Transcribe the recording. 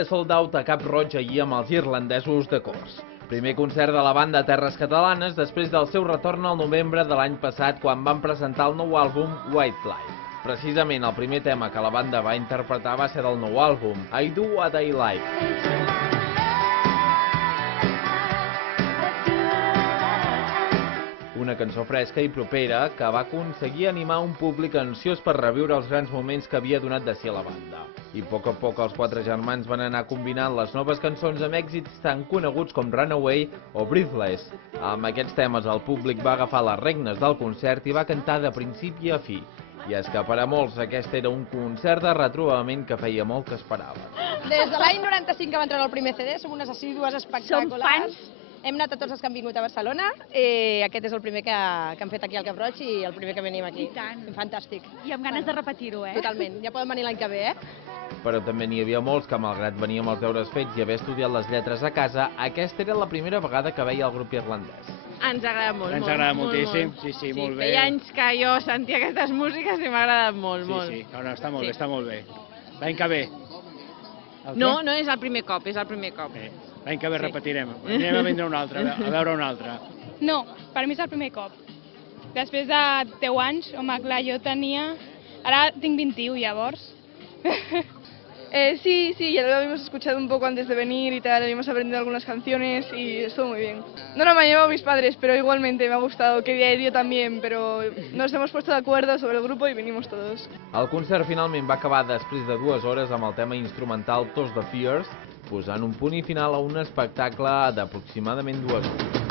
de sold out a Cap Roig ahir amb els irlandesos de Cors. Primer concert de la banda a Terres Catalanes després del seu retorn al novembre de l'any passat quan van presentar el nou àlbum White Light. Precisament el primer tema que la banda va interpretar va ser del nou àlbum, I Do What I Like. Una cançó fresca i propera que va aconseguir animar un públic ansiós per reviure els grans moments que havia donat de si a la banda. I a poc els quatre germans van anar combinant les noves cançons amb èxits tan coneguts com Runaway o Breathless. Amb aquests temes el públic va agafar les regnes del concert i va cantar de principi a fi. I és que per a molts aquest era un concert de retrobament que feia molt que esperaven. Des de l'any 95 que va entrar el primer CD, som unes assídues espectaculars. Som fans. Hem anat a tots els que han vingut a Barcelona. Aquest és el primer que han fet aquí al Cap Roig i el primer que venim aquí. I tant. Fantàstic. I amb ganes de repetir-ho, eh? Totalment. Ja poden venir l'any que ve, Però també n'hi havia molts que, malgrat venir amb els deures fets i haver estudiat les lletres a casa, aquesta era la primera vegada que veia el grup irlandès. Ens agrada molt, Ens molt. agrada molt, moltíssim, molt. sí, molt bé. Feia anys que jo sentia aquestes músiques i m'ha agradat molt, molt. Sí, no, està molt bé, està molt bé. L'any que ve. No, no és el primer cop, és el primer cop. L'any que ve repetirem. Anem a vindre un altre, a veure un altre. No, per mi és el primer cop. Després de 10 anys, home, clar, jo tenia... Ara tinc 21, llavors. Sí, ya lo habíamos escuchado un poco antes de venir y tal, habíamos aprendido algunas canciones y estuvo muy bien. No me han llevado mis padres, pero igualmente me ha gustado, quería ir yo también, pero nos hemos puesto de acuerdo sobre el grupo y venimos todos. El concert finalment va acabar després de 2 hores amb el tema instrumental Toss the Fears, posant un punt i final a un espectacle d'aproximadament 2 hores.